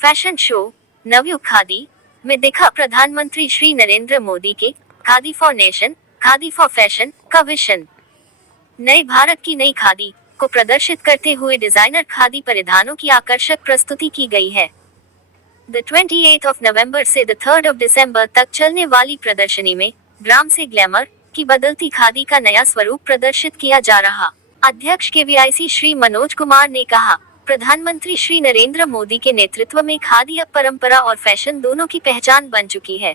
Fashion show Navyug khadi में दिखा प्रधानमंत्री श्री नरेंद्र मोदी के khadi for nation, khadi for fashion का विजन। नए भारत की नई खादी को प्रदर्शित करते हुए डिजाइनर खादी परिधानों की आकर्षक प्रस्तुति की गई है। द 28 नवंबर से द 3 दिसंबर तक चलने वाली प्रदर्शनी में ग्राम से ग्लैमर की बदलती खादी का नया स्वरूप प्रदर्शित किया जा रहा। अध्यक्ष KVIC श्री मनोज कुमार ने कहा, प्रधानमंत्री श्री नरेंद्र मोदी के नेतृत्व में खादी अब परंपरा और फैशन दोनों की पहचान बन चुकी है।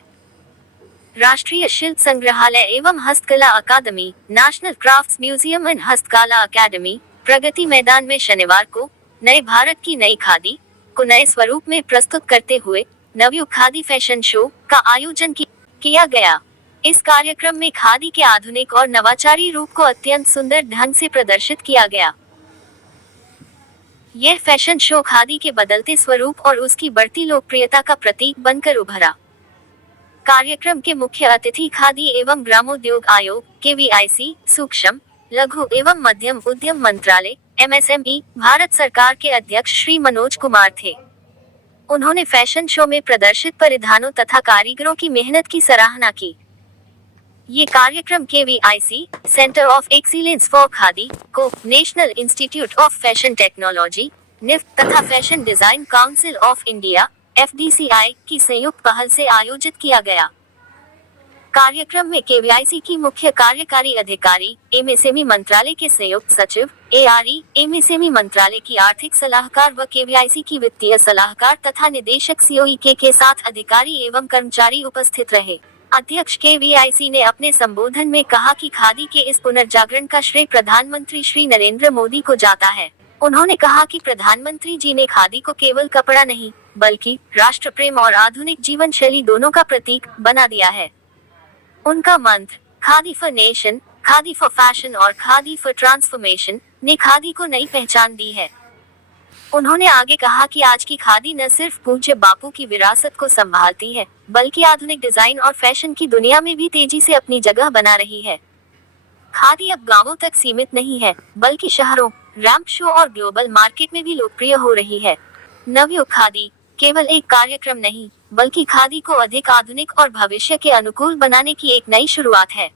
राष्ट्रीय शिल्प संग्रहालय एवं हस्तकला अकादमी, नेशनल क्राफ्ट्स म्यूजियम एंड हस्तकला अकादमी, प्रगति मैदान में शनिवार को नए भारत की नई खादी को नए स्वरूप में प्रस्तुत करते हुए नवयुग खादी फैशन शो का आयोजन किया गया। इस कार्यक्रम में खादी के आधुनिक और नवाचारी रूप को अत्यंत सुंदर ढंग से प्रदर्शित किया गया। यह फैशन शो खादी के बदलते स्वरूप और उसकी बढ़ती लोकप्रियता का प्रतीक बनकर उभरा। कार्यक्रम के मुख्य अतिथि खादी एवं ग्रामोद्योग आयोग KVIC, सूक्ष्म, लघु एवं मध्यम उद्यम मंत्रालय MSME, भारत सरकार के अध्यक्ष श्री मनोज कुमार थे। उन्होंने फैशन शो में प्रदर्शित परिधानों तथा कारीगरों की मेहनत की सराहना की। ये कार्यक्रम KVIC, centre of excellence for khadi को national institute of fashion technology NIFT तथा fashion design council of India FDCI की संयुक्त पहल से आयोजित किया गया। कार्यक्रम में KVIC की मुख्य कार्यकारी अधिकारी, MSME मंत्रालय के संयुक्त सचिव, ARE, MSME मंत्रालय की आर्थिक सलाहकार व KVIC की वित्तीय सलाहकार तथा निदेशक COE के साथ अधिकारी एवं कर्मचारी उपस्थित रहे। अध्यक्ष KVIC ने अपने संबोधन में कहा कि खादी के इस पुनर्जागरण का श्रेय प्रधानमंत्री श्री नरेंद्र मोदी को जाता है। उन्होंने कहा कि प्रधानमंत्री जी ने खादी को केवल कपड़ा नहीं, बल्कि राष्ट्र प्रेम और आधुनिक जीवन शैली दोनों का प्रतीक बना दिया है। उनका मंत्र khadi for nation, khadi for fashion और खादी फॉर ट्रांसफॉर्मेशन ने खादी को नई पहचान दी है। उन्होंने आगे कहा कि आज की खादी न सिर्फ पूज्य बापू की विरासत को संभालती है, बल्कि आधुनिक डिजाइन और फैशन की दुनिया में भी तेजी से अपनी जगह बना रही है। खादी अब गांवों तक सीमित नहीं है, बल्कि शहरों, रैंप शो और ग्लोबल मार्केट में भी लोकप्रिय हो रही है। नवयुग खादी केवल एक कार्यक्रम नहीं, बल्कि खादी को अधिक आधुनिक और भविष्य के अनुकूल बनाने की एक नई शुरुआत है।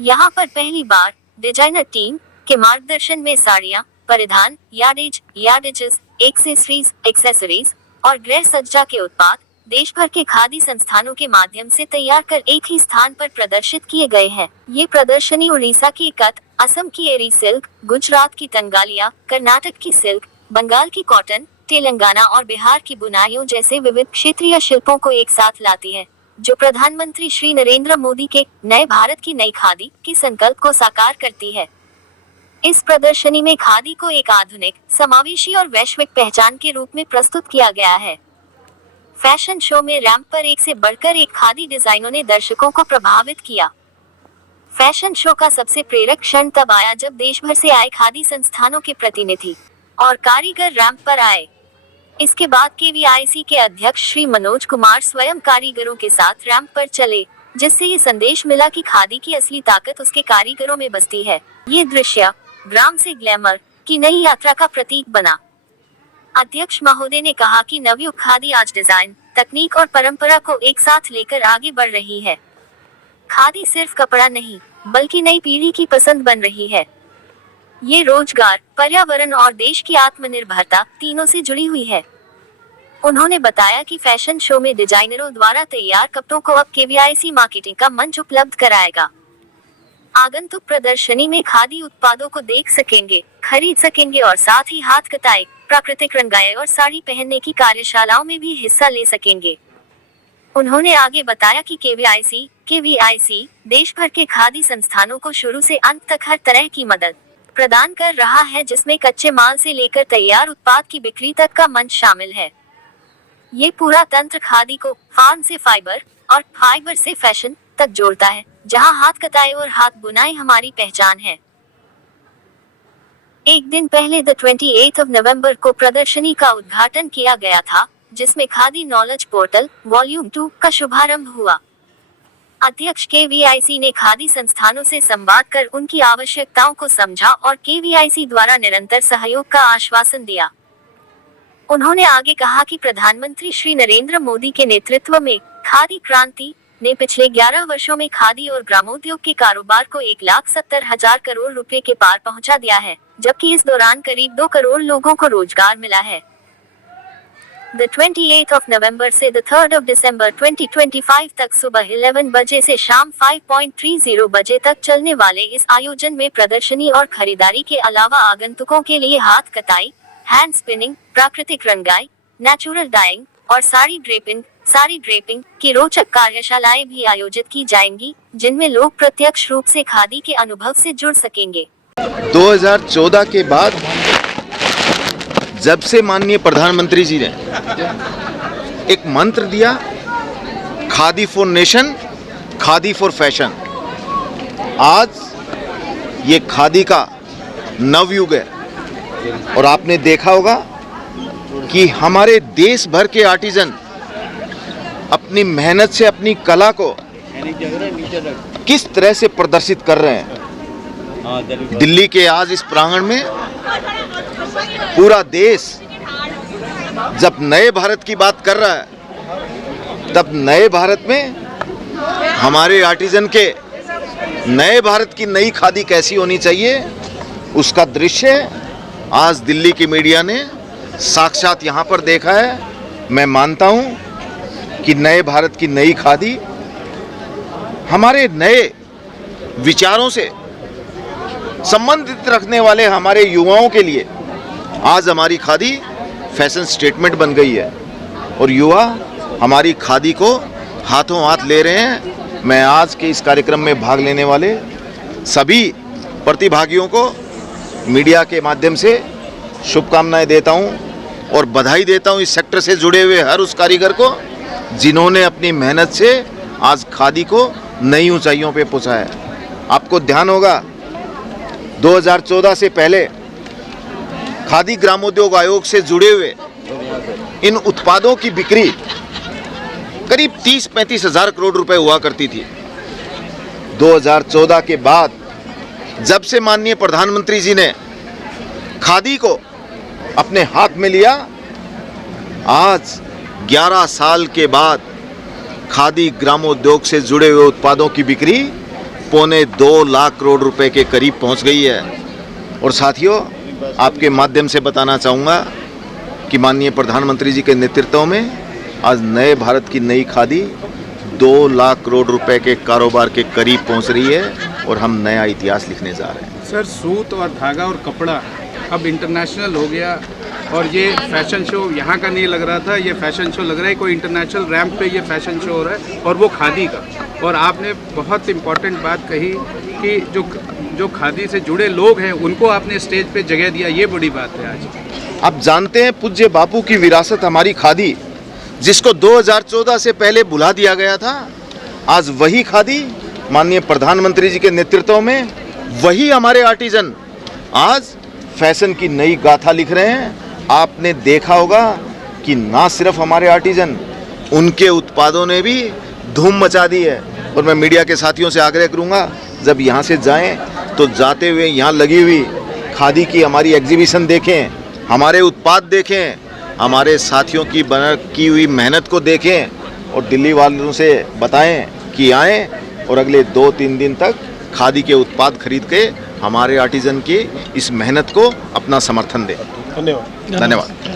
यहाँ पर पहली बार डिजाइनर टीम के मार्गदर्शन में साड़ियाँ, परिधान, यार्डेजेस, एक्सेसरीज और गृह सज्जा के उत्पाद देश भर के खादी संस्थानों के माध्यम से तैयार कर एक ही स्थान पर प्रदर्शित किए गए हैं। ये प्रदर्शनी उड़ीसा की कथ, असम की एरी सिल्क, गुजरात की तंगालिया, कर्नाटक की सिल्क, बंगाल की कॉटन, तेलंगाना और बिहार की बुनाइयों जैसे विविध क्षेत्रीय शिल्पों को एक साथ लाती है, जो प्रधानमंत्री श्री नरेंद्र मोदी के नए भारत की नई खादी के संकल्प को साकार करती है। इस प्रदर्शनी में खादी को एक आधुनिक, समावेशी और वैश्विक पहचान के रूप में प्रस्तुत किया गया है। फैशन शो में रैंप पर एक से बढ़कर एक खादी डिजाइनों ने दर्शकों को प्रभावित किया। फैशन शो का सबसे प्रेरक क्षण तब आया जब देश भर से आए खादी संस्थानों के प्रतिनिधि और कारीगर रैंप पर आए। इसके बाद KVIC के अध्यक्ष श्री मनोज कुमार स्वयं कारीगरों के साथ रैंप पर चले, जिससे ये संदेश मिला कि खादी की असली ताकत उसके कारीगरों में बसती है। ये दृश्य ग्राम से ग्लैमर की नई यात्रा का प्रतीक बना। अध्यक्ष महोदय ने कहा कि नवयुग खादी आज डिजाइन, तकनीक और परंपरा को एक साथ लेकर आगे बढ़ रही है। खादी सिर्फ कपड़ा नहीं, बल्कि नई पीढ़ी की पसंद बन रही है। ये रोजगार, पर्यावरण और देश की आत्मनिर्भरता तीनों से जुड़ी हुई है। उन्होंने बताया कि फैशन शो में डिजाइनरों द्वारा तैयार कपड़ों को अब KVIC मार्केटिंग का मंच उपलब्ध कराएगा। आगंतुक प्रदर्शनी में खादी उत्पादों को देख सकेंगे, खरीद सकेंगे और साथ ही हाथ कताई, प्राकृतिक रंगाई और साड़ी पहनने की कार्यशालाओं में भी हिस्सा ले सकेंगे। उन्होंने आगे बताया कि KVIC देश भर के खादी संस्थानों को शुरू से अंत तक हर तरह की मदद प्रदान कर रहा है, जिसमें कच्चे माल से लेकर तैयार उत्पाद की बिक्री तक का मंच शामिल है। ये पूरा तंत्र खादी को फार्म से फाइबर और फाइबर से फैशन तक जोड़ता है, जहां हाथ कताई और हाथ बुनाई हमारी पहचान है। एक दिन पहले द 28 नवंबर को प्रदर्शनी का उद्घाटन किया गया था, जिसमें खादी नॉलेज पोर्टल वॉल्यूम 2 का शुभारंभ हुआ। अध्यक्ष KVIC ने खादी संस्थानों से संवाद कर उनकी आवश्यकताओं को समझा और KVIC द्वारा निरंतर सहयोग का आश्वासन दिया। उन्होंने आगे कहा कि प्रधानमंत्री श्री नरेंद्र मोदी के नेतृत्व में खादी क्रांति ने पिछले 11 वर्षों में खादी और ग्रामोद्योग के कारोबार को 1,70,000 करोड़ रुपए के पार पहुंचा दिया है, जबकि इस दौरान करीब 2 करोड़ लोगों को रोजगार मिला है। The 28th of November से the 3rd of December 2025 तक सुबह 11 बजे से शाम 5:30 बजे तक चलने वाले इस आयोजन में प्रदर्शनी और खरीदारी के अलावा आगंतुकों के लिए हाथ कताई, हैंड स्पिनिंग, प्राकृतिक रंगाई, नेचुरल डाइंग और साड़ी ड्रेपिंग की रोचक कार्यशालाएं भी आयोजित की जाएंगी, जिनमें लोग प्रत्यक्ष रूप से खादी के अनुभव से जुड़ सकेंगे। 2014 के बाद जब से माननीय प्रधानमंत्री जी ने एक मंत्र दिया, khadi for nation, khadi for fashion, आज ये खादी का नवयुग है। और आपने देखा होगा कि हमारे देश भर के आर्टिजन अपनी मेहनत से अपनी कला को किस तरह से प्रदर्शित कर रहे हैं। दिल्ली के आज इस प्रांगण में पूरा देश जब नए भारत की बात कर रहा है, तब नए भारत में हमारे आर्टिजन के नए भारत की नई खादी कैसी होनी चाहिए, उसका दृश्य आज दिल्ली की मीडिया ने साक्षात यहाँ पर देखा है। मैं मानता हूँ कि नए भारत की नई खादी हमारे नए विचारों से संबंधित रखने वाले हमारे युवाओं के लिए आज हमारी खादी फैशन स्टेटमेंट बन गई है और युवा हमारी खादी को हाथों हाथ ले रहे हैं। मैं आज के इस कार्यक्रम में भाग लेने वाले सभी प्रतिभागियों को मीडिया के माध्यम से शुभकामनाएं देता हूं और बधाई देता हूं इस सेक्टर से जुड़े हुए हर उस कारीगर को जिन्होंने अपनी मेहनत से आज खादी को नई ऊंचाइयों पे पहुंचाया है। आपको ध्यान होगा 2014 से पहले खादी ग्रामोद्योग आयोग से जुड़े हुए इन उत्पादों की बिक्री करीब 30-35 हजार करोड़ रुपए हुआ करती थी। 2014 के बाद जब से माननीय प्रधानमंत्री जी ने खादी को अपने हाथ में लिया, आज 11 साल के बाद खादी ग्रामोद्योग से जुड़े हुए उत्पादों की बिक्री 1.25 लाख करोड़ रुपए के करीब पहुंच गई है। और साथियों, आपके माध्यम से बताना चाहूँगा कि माननीय प्रधानमंत्री जी के नेतृत्व में आज नए भारत की नई खादी 2 लाख करोड़ रुपए के कारोबार के करीब पहुंच रही है और हम नया इतिहास लिखने जा रहे हैं। सर, सूत और धागा और कपड़ा अब इंटरनेशनल हो गया और ये फैशन शो यहाँ का नहीं लग रहा था, ये फैशन शो लग रहा है, कोई इंटरनेशनल रैंप पे ये फैशन शो हो रहा है और वो खादी का। और आपने बहुत इम्पॉर्टेंट बात कही कि जो खादी से जुड़े लोग हैं उनको आपने स्टेज पे जगह दिया, ये बड़ी बात है। आज आप जानते हैं पूज्य बापू की विरासत हमारी खादी, जिसको 2014 से पहले भुला दिया गया था, आज वही खादी माननीय प्रधानमंत्री जी के नेतृत्व में वही हमारे आर्टिजन आज फैशन की नई गाथा लिख रहे हैं। आपने देखा होगा कि ना सिर्फ हमारे आर्टिजन, उनके उत्पादों ने भी धूम मचा दी है। और मैं मीडिया के साथियों से आग्रह करूंगा, जब यहाँ से जाएं तो जाते हुए यहाँ लगी हुई खादी की हमारी एग्जीबिशन देखें, हमारे उत्पाद देखें, हमारे साथियों की हुई मेहनत को देखें और दिल्ली वालों से बताएं कि आएँ और अगले 2-3 दिन तक खादी के उत्पाद खरीद के हमारे आर्टिजन की इस मेहनत को अपना समर्थन दें। धन्यवाद। धन्यवाद।